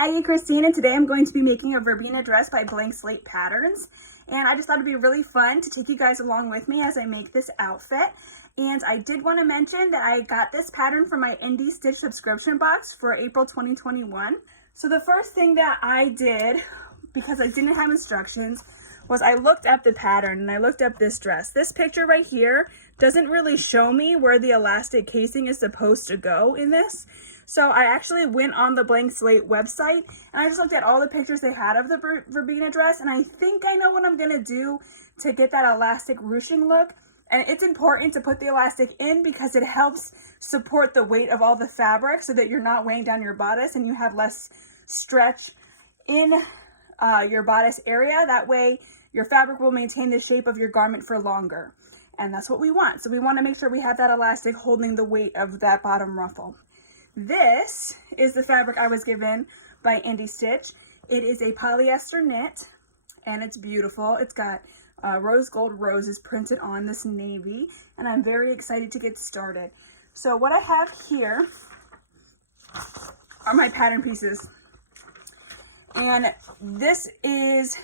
Aggie-Christine, and today I'm going to be making a Verbena dress by Blank Slate Patterns. And I just thought it'd be really fun to take you guys along with me as I make this outfit. And I did want to mention that I got this pattern from my Indie Stitch subscription box for April 2021. So the first thing that I did, because I didn't have instructions, was I looked up the pattern and I looked up this dress. This picture right here doesn't really show me where the elastic casing is supposed to go in this. So I actually went on the Blank Slate website and I just looked at all the pictures they had of the Verbena dress, and I think I know what I'm gonna do to get that elastic ruching look. And it's important to put the elastic in because it helps support the weight of all the fabric so that you're not weighing down your bodice and you have less stretch in your bodice area. That way your fabric will maintain the shape of your garment for longer. And that's what we want. So we want to make sure we have that elastic holding the weight of that bottom ruffle. This is the fabric I was given by Indie Stitch. It is a polyester knit and it's beautiful. It's got rose gold roses printed on this navy, and I'm very excited to get started. So what I have here are my pattern pieces. And this is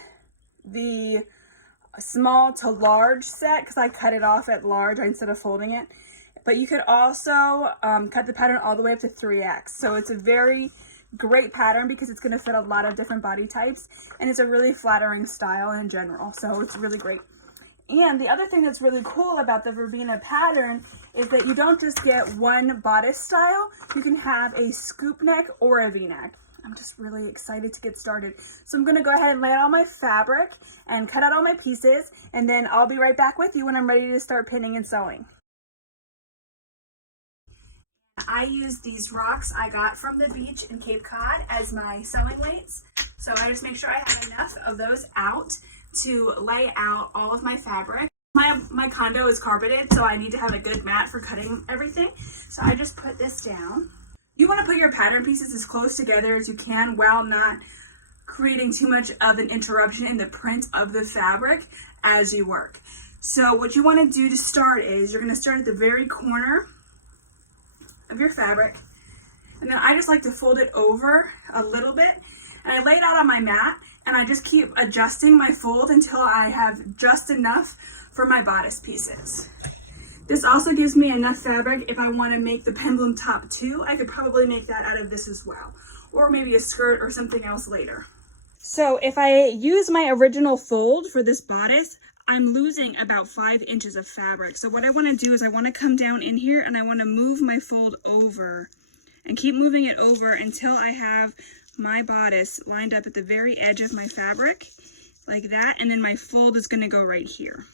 the small to large set because I cut it off at large instead of folding it. But you could also cut the pattern all the way up to 3X. So it's a very great pattern because it's going to fit a lot of different body types, and it's a really flattering style in general. So it's really great. And the other thing that's really cool about the Verbena pattern is that you don't just get one bodice style. You can have a scoop neck or a V-neck. I'm just really excited to get started. So I'm going to go ahead and lay out all my fabric and cut out all my pieces, and then I'll be right back with you when I'm ready to start pinning and sewing. I used these rocks I got from the beach in Cape Cod as my sewing weights. So I just make sure I have enough of those out to lay out all of my fabric. My condo is carpeted, so I need to have a good mat for cutting everything. So I just put this down. You want to put your pattern pieces as close together as you can while not creating too much of an interruption in the print of the fabric as you work. So what you want to do to start is you're going to start at the very corner of your fabric, and then I just like to fold it over a little bit, and I lay it out on my mat, and I just keep adjusting my fold until I have just enough for my bodice pieces. This also gives me enough fabric if I want to make the pendulum top too. I could probably make that out of this as well, or maybe a skirt or something else later. So if I use my original fold for this bodice, I'm losing about 5 inches of fabric. So what I want to do is I want to come down in here and I want to move my fold over and keep moving it over until I have my bodice lined up at the very edge of my fabric like that, and then my fold is going to go right here.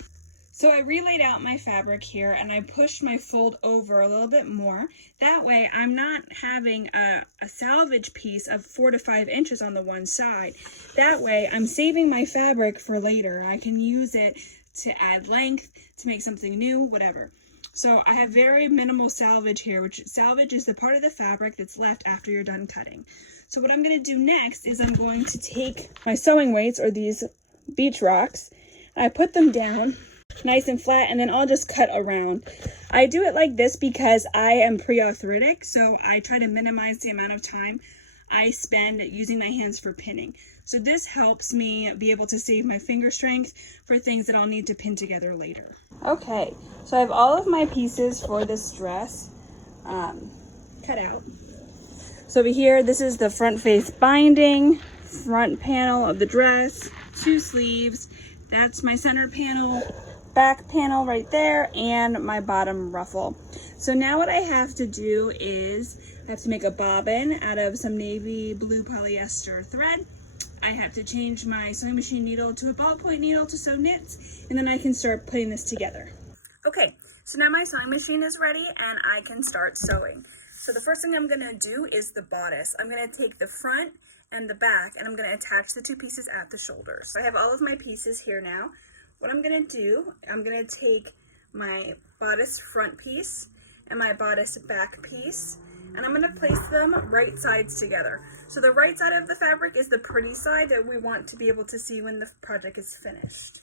So I relayed out my fabric here and I pushed my fold over a little bit more. That way I'm not having a salvage piece of 4 to 5 inches on the one side. That way I'm saving my fabric for later. I can use it to add length, to make something new, whatever. So I have very minimal salvage here, which salvage is the part of the fabric that's left after you're done cutting. So what I'm going to do next is I'm going to take my sewing weights, or these beach rocks, and I put them down nice and flat, and then I'll just cut around. I do it like this because I am pre-arthritic, so I try to minimize the amount of time I spend using my hands for pinning. So this helps me be able to save my finger strength for things that I'll need to pin together later. Okay, so I have all of my pieces for this dress cut out. So over here, this is the front face binding, front panel of the dress, 2 sleeves. That's my center panel, back panel right there, and my bottom ruffle. So now what I have to do is I have to make a bobbin out of some navy blue polyester thread. I have to change my sewing machine needle to a ballpoint needle to sew knits, and then I can start putting this together. Okay, so now my sewing machine is ready and I can start sewing. So the first thing I'm gonna do is the bodice. I'm gonna take the front and the back, and I'm gonna attach the 2 pieces at the shoulders. So I have all of my pieces here now. What I'm gonna do, I'm gonna take my bodice front piece and my bodice back piece, and I'm gonna place them right sides together. So the right side of the fabric is the pretty side that we want to be able to see when the project is finished.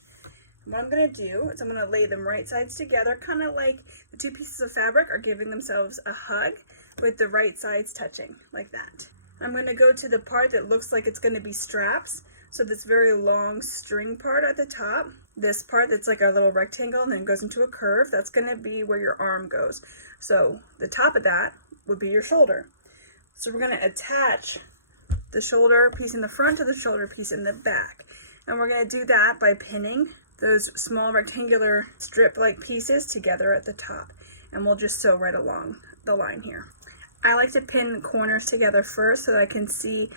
And what I'm gonna do is I'm gonna lay them right sides together, kind of like the 2 pieces of fabric are giving themselves a hug with the right sides touching, like that. I'm going to go to the part that looks like it's going to be straps. So this very long string part at the top, this part that's like a little rectangle and then goes into a curve, that's going to be where your arm goes. So the top of that would be your shoulder. So we're going to attach the shoulder piece in the front to the shoulder piece in the back. And we're going to do that by pinning those small rectangular strip-like pieces together at the top. And we'll just sew right along the line here. I like to pin corners together first so that I can see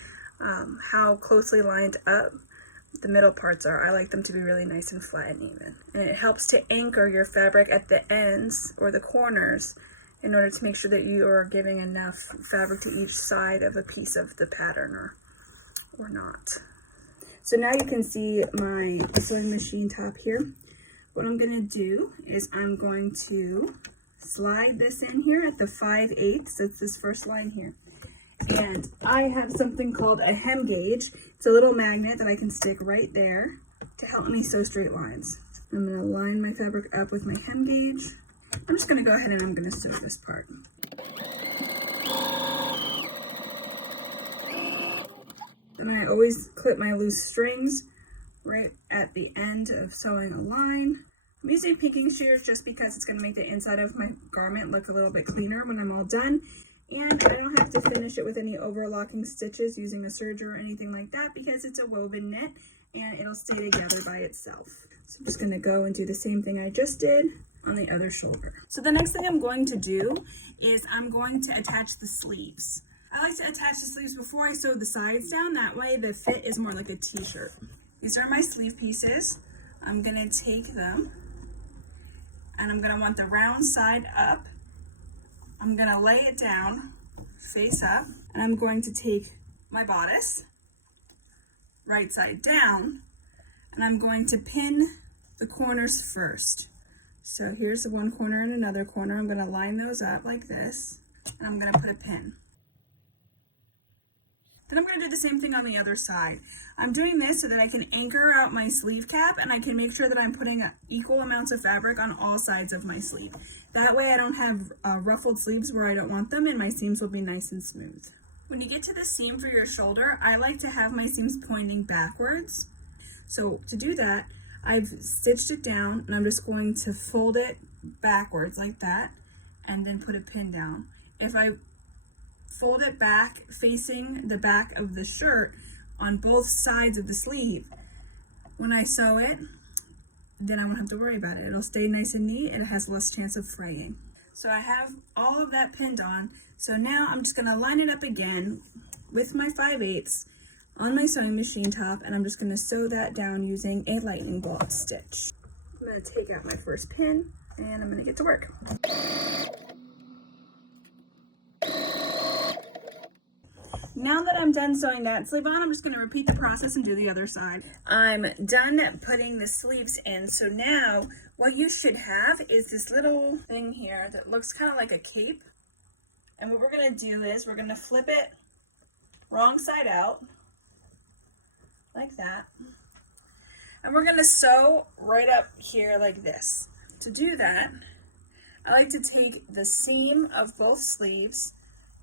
how closely lined up the middle parts are. I like them to be really nice and flat and even. And it helps to anchor your fabric at the ends or the corners in order to make sure that you are giving enough fabric to each side of a piece of the pattern or not. So now you can see my sewing machine top here. What I'm going to do is I'm going to slide this in here at the 5/8. That's this first line here. And I have something called a hem gauge. It's a little magnet that I can stick right there to help me sew straight lines. I'm going to line my fabric up with my hem gauge. I'm just going to go ahead and I'm going to sew this part. And I always clip my loose strings right at the end of sewing a line. I'm using pinking shears just because it's going to make the inside of my garment look a little bit cleaner when I'm all done. And I don't have to finish it with any overlocking stitches using a serger or anything like that because it's a woven knit and it'll stay together by itself. So I'm just going to go and do the same thing I just did on the other shoulder. So the next thing I'm going to do is I'm going to attach the sleeves. I like to attach the sleeves before I sew the sides down. That way the fit is more like a t-shirt. These are my sleeve pieces. I'm going to take them and I'm going to want the round side up. I'm going to lay it down face up and I'm going to take my bodice right side down and I'm going to pin the corners first. So here's the one corner and another corner. I'm going to line those up like this and I'm going to put a pin. Then I'm going to do the same thing on the other side. I'm doing this so that I can anchor out my sleeve cap and I can make sure that I'm putting equal amounts of fabric on all sides of my sleeve. That way I don't have ruffled sleeves where I don't want them and my seams will be nice and smooth. When you get to the seam for your shoulder, I like to have my seams pointing backwards. So to do that, I've stitched it down and I'm just going to fold it backwards like that and then put a pin down. If I fold it back facing the back of the shirt on both sides of the sleeve, when I sew it, then I won't have to worry about it. It'll stay nice and neat and it has less chance of fraying. So I have all of that pinned on. So now I'm just gonna line it up again with my 5/8 on my sewing machine top and I'm just gonna sew that down using a lightning bolt stitch. I'm gonna take out my first pin and I'm gonna get to work. Now that I'm done sewing that sleeve on, I'm just going to repeat the process and do the other side. I'm done putting the sleeves in. So now what you should have is this little thing here that looks kind of like a cape. And what we're going to do is we're going to flip it wrong side out like that. And we're going to sew right up here like this. To do that, I like to take the seam of both sleeves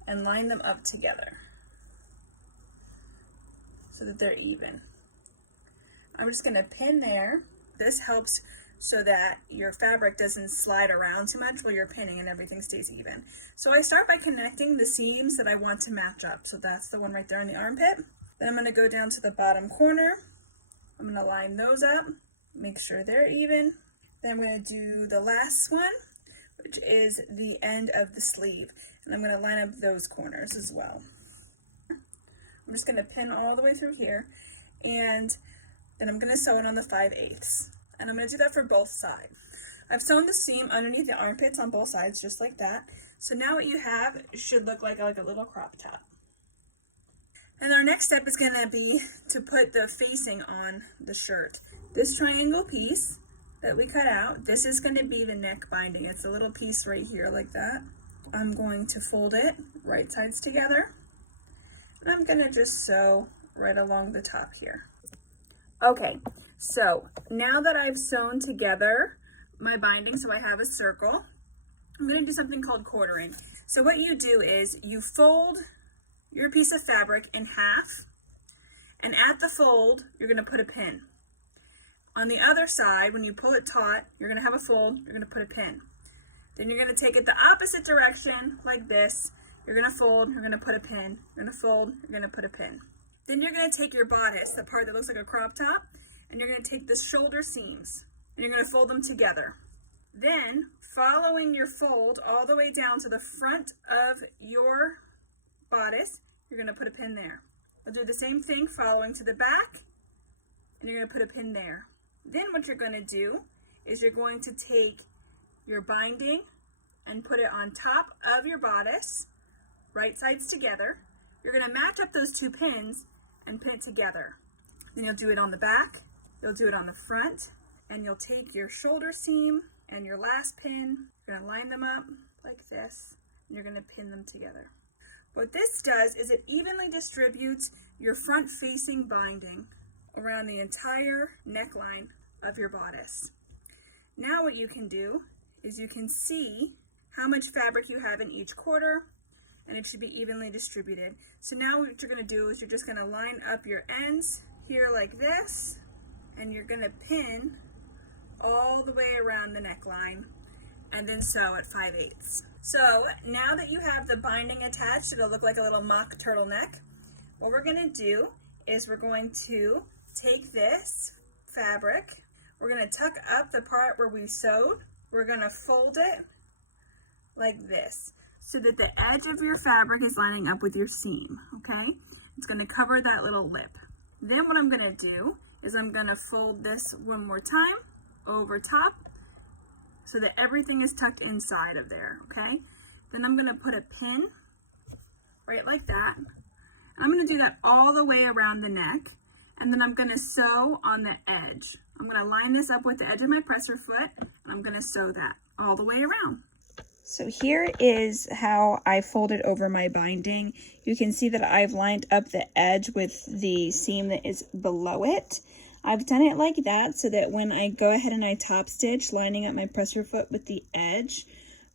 and line them up together so that they're even. I'm just going to pin there. This helps so that your fabric doesn't slide around too much while you're pinning and everything stays even. So I start by connecting the seams that I want to match up. So that's the one right there in the armpit. Then I'm going to go down to the bottom corner. I'm going to line those up, make sure they're even. Then I'm going to do the last one, which is the end of the sleeve. And I'm going to line up those corners as well. I'm just going to pin all the way through here, and then I'm going to sew it on the 5/8. And I'm going to do that for both sides. I've sewn the seam underneath the armpits on both sides, just like that. So now what you have should look like a little crop top. And our next step is going to be to put the facing on the shirt. This triangle piece that we cut out, this is going to be the neck binding. It's a little piece right here like that. I'm going to fold it right sides together. And I'm going to just sew right along the top here. Okay, so now that I've sewn together my binding, so I have a circle, I'm going to do something called quartering. So what you do is you fold your piece of fabric in half, and at the fold, you're going to put a pin. On the other side, when you pull it taut, you're going to have a fold, you're going to put a pin. Then you're going to take it the opposite direction, like this. You're going to fold, you're going to put a pin. You're going to fold, you're going to put a pin. Then you're going to take your bodice, the part that looks like a crop top, and you're going to take the shoulder seams, and you're going to fold them together. Then, following your fold all the way down to the front of your bodice, you're going to put a pin there. You'll do the same thing following to the back, and you're going to put a pin there. Then what you're going to do is you're going to take your binding and put it on top of your bodice, right sides together. You're going to match up those two pins and pin it together. Then you'll do it on the back, you'll do it on the front, and you'll take your shoulder seam and your last pin, you're going to line them up like this, and you're going to pin them together. What this does is it evenly distributes your front-facing binding around the entire neckline of your bodice. Now what you can do is you can see how much fabric you have in each quarter, and it should be evenly distributed. So now what you're going to do is you're just going to line up your ends here like this, and you're going to pin all the way around the neckline and then sew at 5/8. So now that you have the binding attached, it'll look like a little mock turtleneck. What we're going to do is we're going to take this fabric, we're going to tuck up the part where we sewed, we're going to fold it like this so that the edge of your fabric is lining up with your seam, okay? It's going to cover that little lip. Then what I'm going to do is I'm going to fold this one more time over top so that everything is tucked inside of there, okay? Then I'm going to put a pin right like that. And I'm going to do that all the way around the neck, and then I'm going to sew on the edge. I'm going to line this up with the edge of my presser foot, and I'm going to sew that all the way around. So here is how I folded over my binding. You can see that I've lined up the edge with the seam that is below it. I've done it like that so that when I go ahead and I top stitch, lining up my presser foot with the edge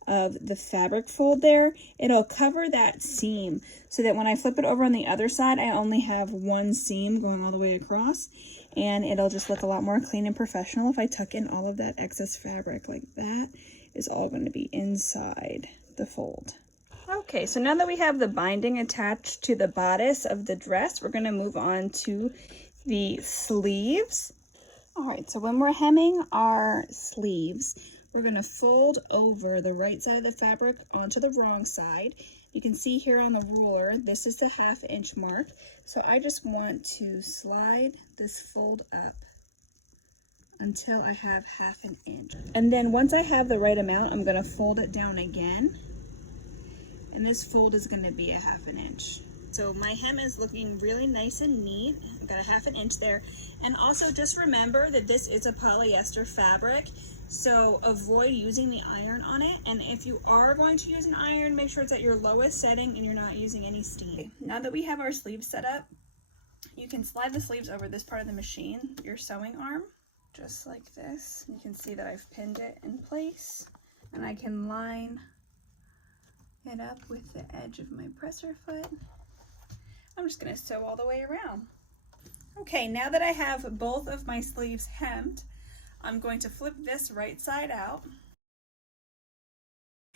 of the fabric fold there, it'll cover that seam so that when I flip it over on the other side, I only have one seam going all the way across, and it'll just look a lot more clean and professional if I tuck in all of that excess fabric. Like that is all going to be inside the fold. Okay, so now that we have the binding attached to the bodice of the dress, we're going to move on to the sleeves. All right, so when we're hemming our sleeves, we're going to fold over the right side of the fabric onto the wrong side. You can see here on the ruler, this is the 1/2 inch mark. So I just want to slide this fold up until I have 1/2 inch. And then once I have the right amount, I'm going to fold it down again. And this fold is going to be 1/2 inch. So my hem is looking really nice and neat. I've got 1/2 inch there. And also just remember that this is a polyester fabric, so avoid using the iron on it. And if you are going to use an iron, make sure it's at your lowest setting and you're not using any steam. Now that we have our sleeves set up, you can slide the sleeves over this part of the machine, your sewing arm, just like this. You can see that I've pinned it in place, and I can line it up with the edge of my presser foot. I'm just going to sew all the way around. Okay, now that I have both of my sleeves hemmed, I'm going to flip this right side out.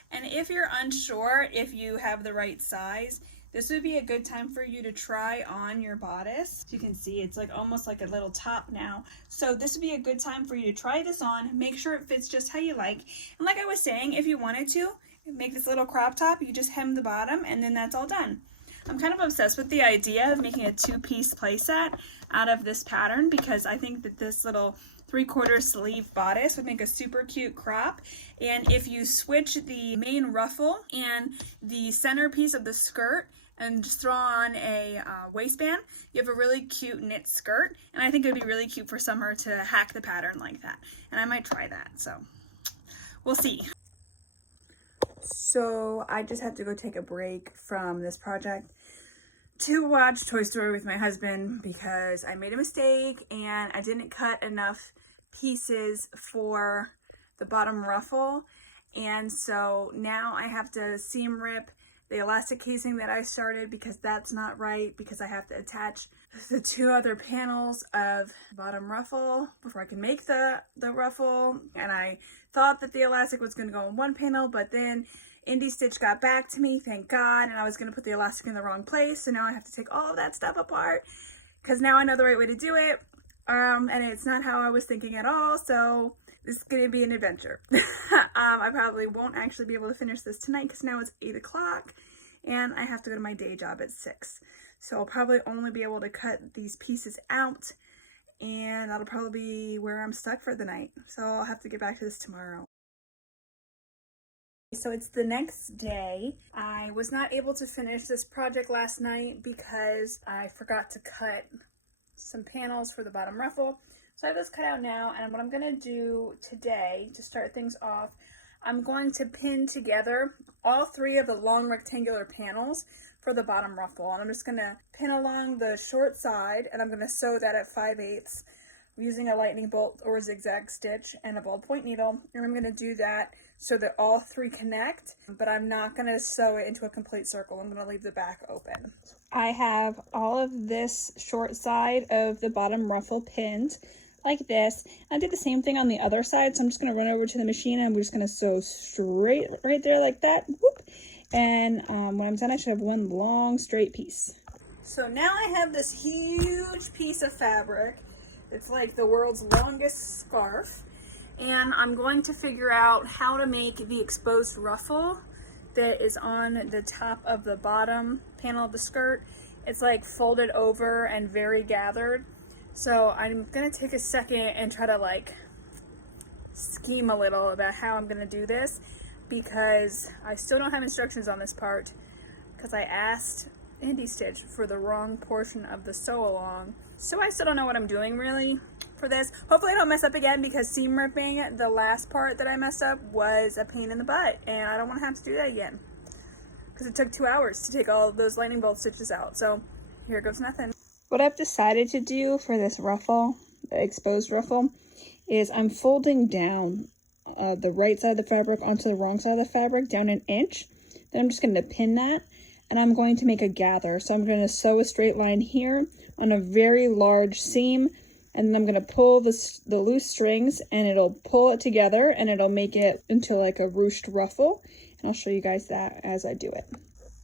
And if you're unsure if you have the right size, this would be a good time for you to try on your bodice. As you can see, it's like almost like a little top now. So this would be a good time for you to try this on, make sure it fits just how you like. And like I was saying, if you wanted to make this little crop top, you just hem the bottom and then that's all done. I'm kind of obsessed with the idea of making a 2-piece playset out of this pattern because I think that this little 3/4 sleeve bodice would make a super cute crop. And if you switch the main ruffle and the centerpiece of the skirt and just throw on a waistband, you have a really cute knit skirt. And I think it would be really cute for summer to hack the pattern like that. And I might try that, so we'll see. So I just had to go take a break from this project to watch Toy Story with my husband because I made a mistake and I didn't cut enough pieces for the bottom ruffle, and so now I have to seam rip the elastic casing that I started because that's not right, because I have to attach the 2 other panels of bottom ruffle before I can make the ruffle. And I thought that the elastic was going to go in one panel, but then Indie Stitch got back to me, thank God, and I was going to put the elastic in the wrong place, so now I have to take all of that stuff apart because now I know the right way to do it, and it's not how I was thinking at all, so this is going to be an adventure. I probably won't actually be able to finish this tonight because now it's 8 o'clock and I have to go to my day job at 6. So I'll probably only be able to cut these pieces out, and that'll probably be where I'm stuck for the night. So I'll have to get back to this tomorrow. So it's the next day. I was not able to finish this project last night because I forgot to cut some panels for the bottom ruffle. So I have this cut out now, and what I'm going to do today to start things off, I'm going to pin together all 3 of the long rectangular panels for the bottom ruffle. And I'm just going to pin along the short side, and I'm going to sew that at 5/8 using a lightning bolt or a zigzag stitch and a ballpoint needle. And I'm going to do that so that all 3 connect, but I'm not going to sew it into a complete circle. I'm going to leave the back open. I have all of this short side of the bottom ruffle pinned like this. I did the same thing on the other side, so I'm just going to run over to the machine and we're just going to sew straight right there like that. Whoop. And when I'm done, I should have one long straight piece. So now I have this huge piece of fabric. It's like the world's longest scarf. And I'm going to figure out how to make the exposed ruffle that is on the top of the bottom panel of the skirt. It's like folded over and very gathered. So I'm going to take a second and try to like scheme a little about how I'm going to do this, because I still don't have instructions on this part because I asked Indie Stitch for the wrong portion of the sew along. So I still don't know what I'm doing really for this. Hopefully I don't mess up again, because seam ripping, the last part that I messed up, was a pain in the butt, and I don't want to have to do that again because it took 2 hours to take all those lightning bolt stitches out. So here goes nothing. What I've decided to do for this ruffle, the exposed ruffle, is I'm folding down the right side of the fabric onto the wrong side of the fabric down 1 inch. Then I'm just going to pin that, and I'm going to make a gather. So I'm going to sew a straight line here on a very large seam, and then I'm going to pull the loose strings, and it'll pull it together, and it'll make it into like a ruched ruffle. And I'll show you guys that as I do it.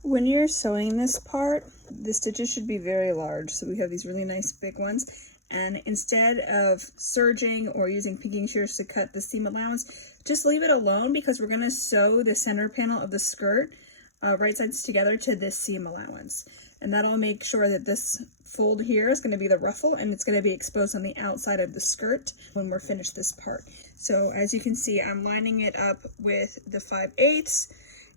When you're sewing this part, the stitches should be very large. So we have these really nice big ones. And instead of serging or using pinking shears to cut the seam allowance, just leave it alone, because we're going to sew the center panel of the skirt right sides together to this seam allowance. And that'll make sure that this fold here is going to be the ruffle, and it's going to be exposed on the outside of the skirt when we're finished this part. So as you can see, I'm lining it up with the 5/8,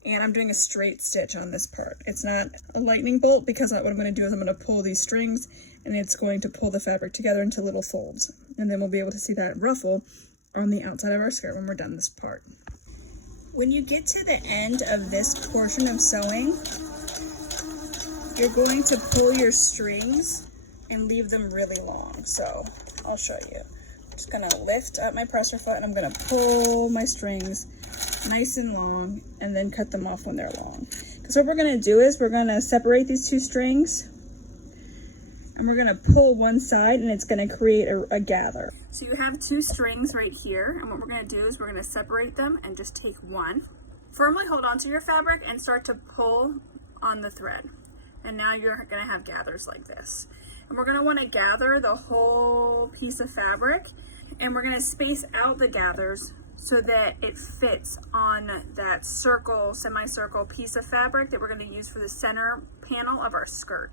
and I'm doing a straight stitch on this part. It's not a lightning bolt, because what I'm going to do is I'm going to pull these strings, and it's going to pull the fabric together into little folds. And then we'll be able to see that ruffle on the outside of our skirt when we're done this part. When you get to the end of this portion of sewing, you're going to pull your strings and leave them really long. So I'll show you. I'm just going to lift up my presser foot, and I'm going to pull my strings nice and long, and then cut them off when they're long. Because what we're going to do is we're going to separate these 2 strings, and we're going to pull one side, and it's going to create a gather. So you have 2 strings right here, and what we're going to do is we're going to separate them and just take one. Firmly hold onto your fabric and start to pull on the thread. And now you're going to have gathers like this. And we're going to want to gather the whole piece of fabric, and we're going to space out the gathers so that it fits on that circle, semicircle piece of fabric that we're going to use for the center panel of our skirt.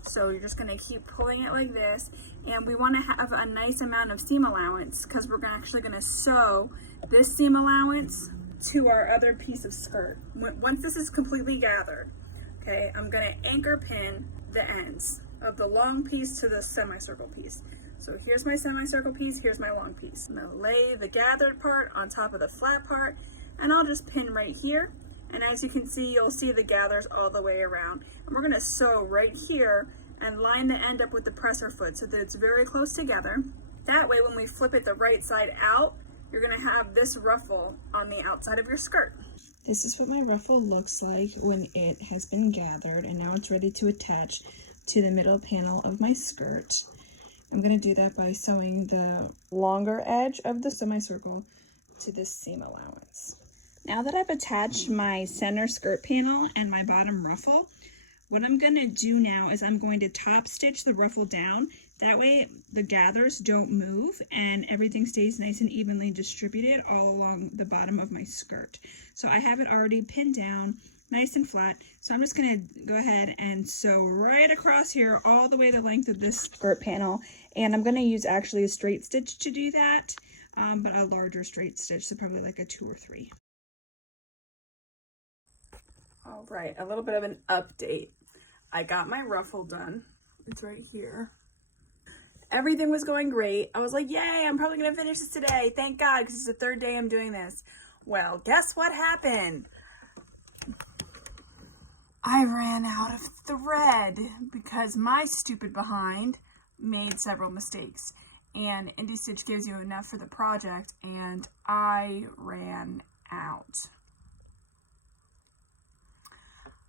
So you're just going to keep pulling it like this, and we want to have a nice amount of seam allowance, because we're actually going to sew this seam allowance to our other piece of skirt. Once this is completely gathered, okay, I'm going to anchor pin the ends of the long piece to the semicircle piece. So here's my semicircle piece, here's my long piece. I'm going to lay the gathered part on top of the flat part, and I'll just pin right here. And as you can see, you'll see the gathers all the way around. And we're going to sew right here and line the end up with the presser foot so that it's very close together. That way, when we flip it the right side out, you're going to have this ruffle on the outside of your skirt. This is what my ruffle looks like when it has been gathered, and now it's ready to attach to the middle panel of my skirt. I'm going to do that by sewing the longer edge of the semicircle to this seam allowance. Now that I've attached my center skirt panel and my bottom ruffle, what I'm going to do now is I'm going to top stitch the ruffle down. That way the gathers don't move and everything stays nice and evenly distributed all along the bottom of my skirt. So I have it already pinned down, nice and flat. So I'm just going to go ahead and sew right across here all the way the length of this skirt panel. And I'm going to use actually a straight stitch to do that, but a larger straight stitch, so probably like a 2 or 3. All right, a little bit of an update. I got my ruffle done. It's right here. Everything was going great. I was like, yay, I'm probably going to finish this today. Thank God, because it's the 3rd day I'm doing this. Well, guess what happened? I ran out of thread because my stupid behind made several mistakes. And Indie Stitch gives you enough for the project, and I ran out.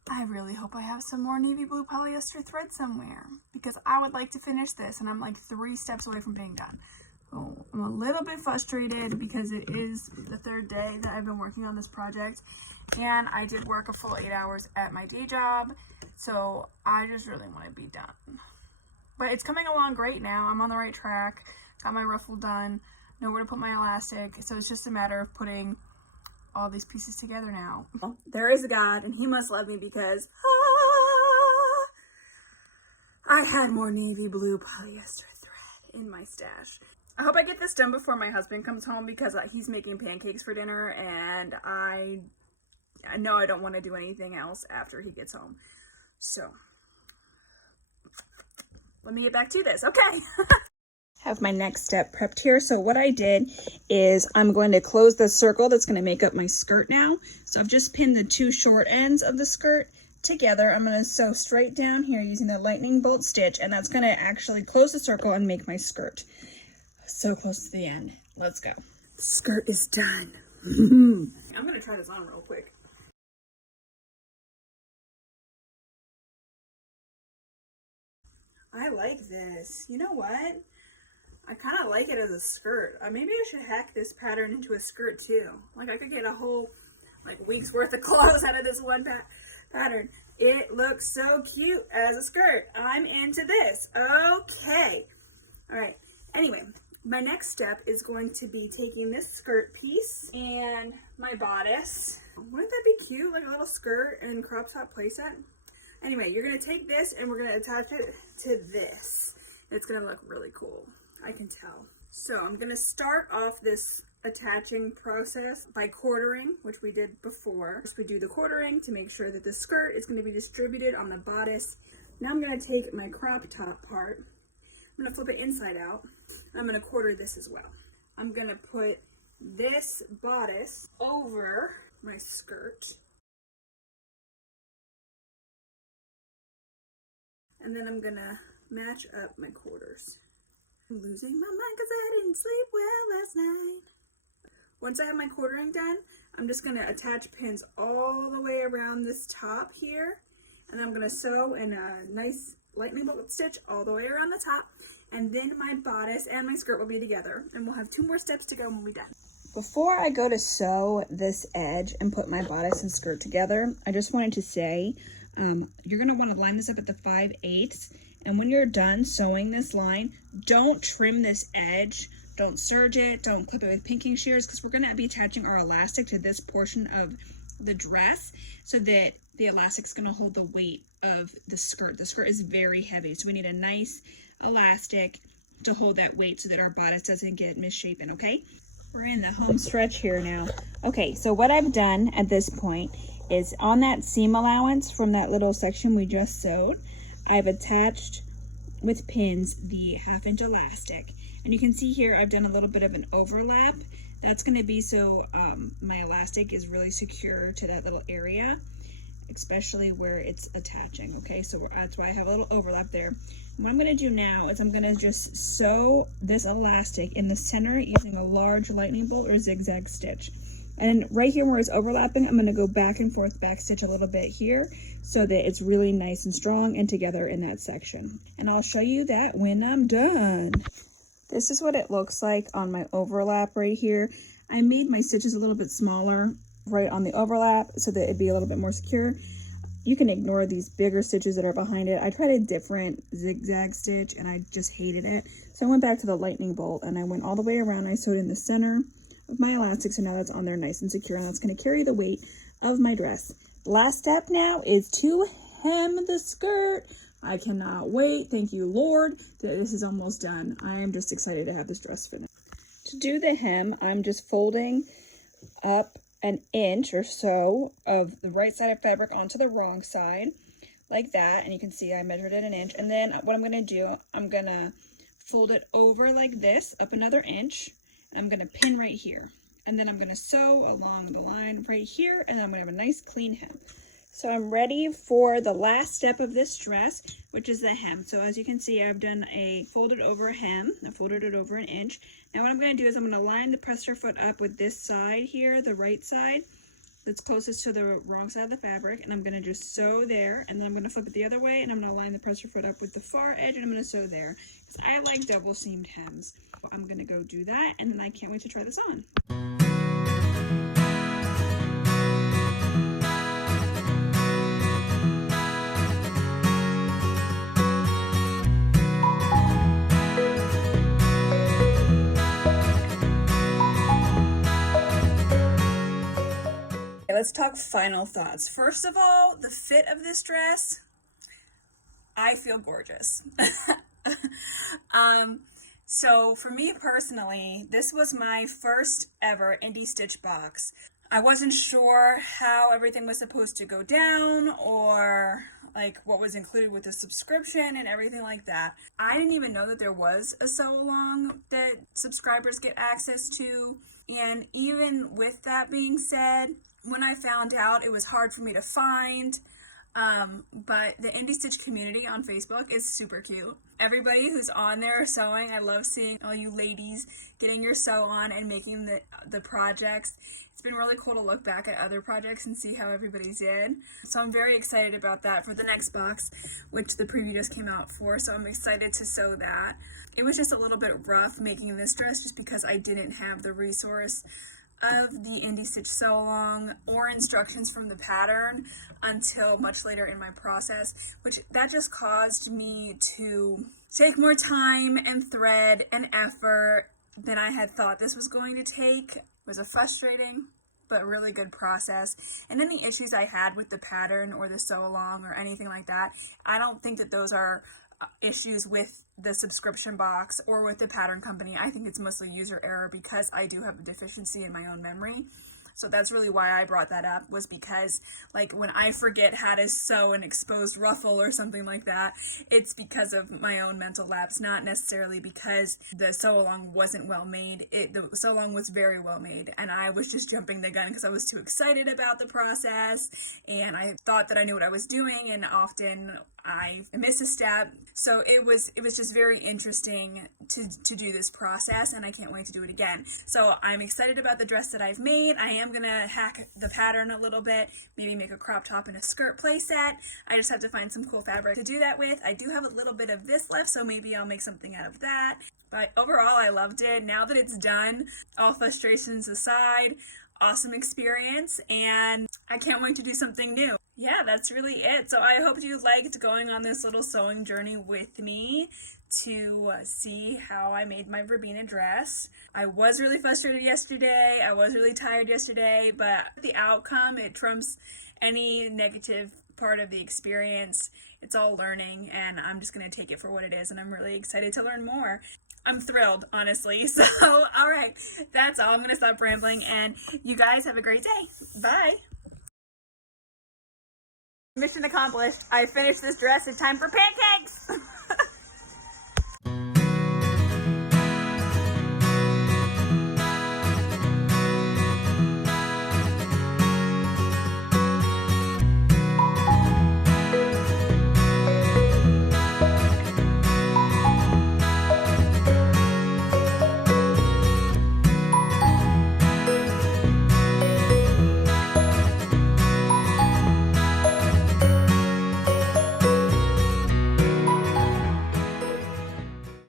I really hope I have some more navy blue polyester thread somewhere, because I would like to finish this, and I'm like 3 steps away from being done. So I'm a little bit frustrated because it is the 3rd day that I've been working on this project, and I did work a full 8 hours at my day job, so I just really want to be done. But it's coming along great now. I'm on the right track, got my ruffle done, know where to put my elastic, so it's just a matter of putting all these pieces together now. There is a God, and he must love me because I had more navy blue polyester thread in my stash. I hope I get this done before my husband comes home, because he's making pancakes for dinner, and I know I don't want to do anything else after he gets home. So let me get back to this. Okay. Have my next step prepped here. So what I did is I'm going to close the circle that's going to make up my skirt now. So I've just pinned the 2 short ends of the skirt together. I'm going to sew straight down here using the lightning bolt stitch, and that's going to actually close the circle and make my skirt. So close to the end. Let's go. Skirt is done. I'm going to try this on real quick. I like this. You know what? I kind of like it as a skirt. Maybe I should hack this pattern into a skirt too. Like, I could get a whole week's worth of clothes out of this one pattern. It looks so cute as a skirt. I'm into this. Okay. All right. Anyway, my next step is going to be taking this skirt piece and my bodice. Wouldn't that be cute? Like a little skirt and crop top playset. Anyway, you're going to take this and we're going to attach it to this. It's going to look really cool. I can tell. So I'm going to start off this attaching process by quartering, which we did before. First we do the quartering to make sure that the skirt is going to be distributed on the bodice. Now I'm going to take my crop top part. I'm going to flip it inside out. I'm going to quarter this as well. I'm going to put this bodice over my skirt. And then I'm going to match up my quarters. I'm losing my mind because I didn't sleep well last night. Once I have my quartering done, I'm just going to attach pins all the way around this top here. And I'm going to sew in a nice lightning bolt stitch all the way around the top. And then my bodice and my skirt will be together. And we'll have 2 more steps to go when we're done. Before I go to sew this edge and put my bodice and skirt together, I just wanted to say, you're going to want to line this up at the 5/8. And when you're done sewing this line, don't trim this edge, don't serge it, don't clip it with pinking shears, because we're going to be attaching our elastic to this portion of the dress so that the elastic's going to hold the weight of the skirt. The skirt is very heavy, so we need a nice elastic to hold that weight so that our bodice doesn't get misshapen, okay? We're in the home stretch here now. Okay, so what I've done at this point is on that seam allowance from that little section we just sewed, I've attached with pins the 1/2 inch elastic. And you can see here I've done a little bit of an overlap. That's going to be so my elastic is really secure to that little area, especially where it's attaching, okay? So that's why I have a little overlap there. What I'm going to do now is I'm going to just sew this elastic in the center using a large lightning bolt or zigzag stitch. And right here where it's overlapping, I'm going to go back and forth back stitch a little bit here so that it's really nice and strong and together in that section. And I'll show you that when I'm done. This is what it looks like on my overlap right here. I made my stitches a little bit smaller right on the overlap so that it'd be a little bit more secure. You can ignore these bigger stitches that are behind it. I tried a different zigzag stitch and I just hated it. So I went back to the lightning bolt and I went all the way around. I sewed in the center of my elastic, so now that's on there nice and secure, and that's going to carry the weight of my dress. Last step now is to hem the skirt. I cannot wait. Thank you, Lord, that this is almost done. I am just excited to have this dress finished. To do the hem, I'm just folding up an inch or so of the right side of fabric onto the wrong side, like that, and you can see I measured it an inch. And then what I'm going to do, I'm going to fold it over like this, up another inch. I'm going to pin right here, and then I'm going to sew along the line right here, and I'm going to have a nice clean hem. So I'm ready for the last step of this dress, which is the hem. So as you can see, I've done a folded over hem. I folded it over an inch. Now what I'm going to do is I'm going to line the presser foot up with this side here, the right side that's closest to the wrong side of the fabric, and I'm going to just sew there, and then I'm going to flip it the other way, and I'm going to line the presser foot up with the far edge, and I'm going to sew there, because I like double seamed hems. I'm going to go do that, and then I can't wait to try this on. Let's talk final thoughts. First of all, the fit of this dress, I feel gorgeous. So for me personally, this was my first ever indie stitch box. I wasn't sure how everything was supposed to go down or like what was included with the subscription and everything like that. I didn't even know that there was a sew along that subscribers get access to. And even with that being said, when I found out, it was hard for me to find. But the Indie Stitch community on Facebook is super cute. Everybody who's on there sewing, I love seeing all you ladies getting your sew on and making the projects. It's been really cool to look back at other projects and see how everybody did. So I'm very excited about that for the next box, which the preview just came out for. So I'm excited to sew that. It was just a little bit rough making this dress just because I didn't have the resource of the Indie Stitch sew along or instructions from the pattern until much later in my process, which that just caused me to take more time and thread and effort than I had thought this was going to take. It was a frustrating but really good process. And any issues I had with the pattern or the sew along or anything like that, I don't think that those are issues with the subscription box or with the pattern company. I think it's mostly user error because I do have a deficiency in my own memory. So that's really why I brought that up, was because like when I forget how to sew an exposed ruffle or something like that, it's because of my own mental lapse, not necessarily because the sew along wasn't well made. The sew along was very well made, and I was just jumping the gun because I was too excited about the process and I thought that I knew what I was doing, and often I miss a step. So it was just very interesting to do this process, and I can't wait to do it again. So I'm excited about the dress that I've made. I am gonna hack the pattern a little bit, maybe make a crop top and a skirt play set. I just have to find some cool fabric to do that with. I do have a little bit of this left, so maybe I'll make something out of that. But overall, I loved it. Now that it's done, all frustrations aside, awesome experience, and I can't wait to do something new. Yeah, that's really it. So I hope you liked going on this little sewing journey with me to see how I made my Verbena dress. I was really frustrated yesterday. I was really tired yesterday, but the outcome, it trumps any negative part of the experience. It's all learning, and I'm just going to take it for what it is, and I'm really excited to learn more. I'm thrilled, honestly. So, all right, that's all. I'm going to stop rambling, and you guys have a great day. Bye. Mission accomplished. I finished this dress. It's time for pancakes.